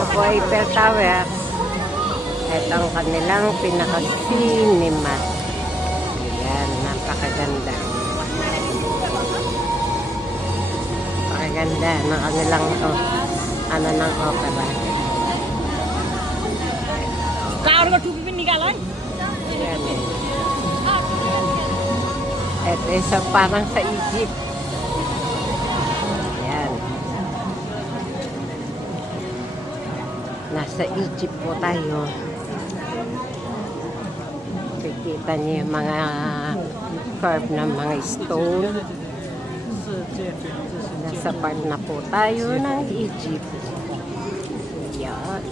na po Eiffel Tower. Ito ang kanilang pinaka-cinema. Ayan, napakaganda. Napakaganda ng kanilang ano ng opera. Ayan eh. Ito isa parang sa Egypt. Ayan. Nasa Egypt po tayo. Kikita niyo yung mga curve ng mga stone. Nasa part na po tayo ng Egypt. Ayan.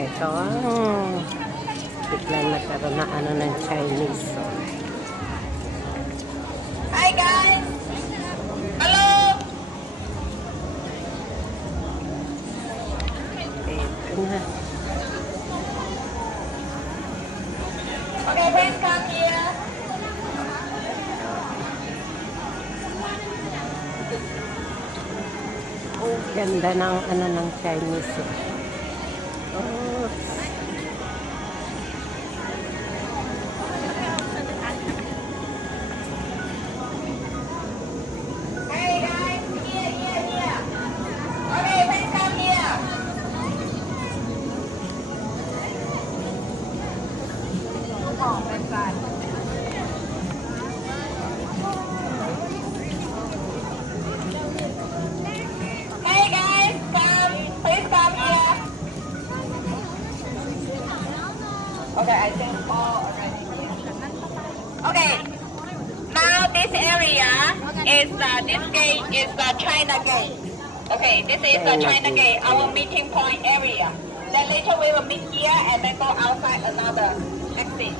Ito ang biglang nagkaroon na ano ng Chinese. So. Hi guys! Hello! Ito na. Okay, please come here. Ganda ng ano ng Chinese. Oh. Hey guys, here. Okay, please come here. Hey guys, please come here. Okay, I think all already here. Okay, now this area is this gate is the China gate. Okay, this is the China gate, our meeting point area. Then later we will meet here and then go outside another exit.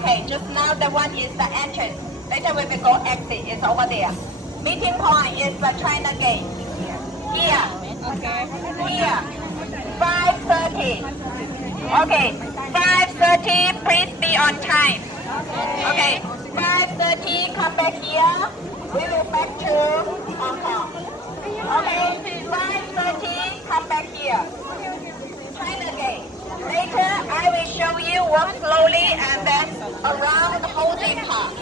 Okay, just now the one is the entrance. Later we will go exit. It's over there. Meeting point is the China gate. Here. Okay. Here. 5:30. Okay. 5:30. Please be on time. Okay. 5:30. Come back here. We will back to Hong Kong. Okay. 5:30. Come back here. China Gate. Later, I will show you walk slowly and then around the whole theme park.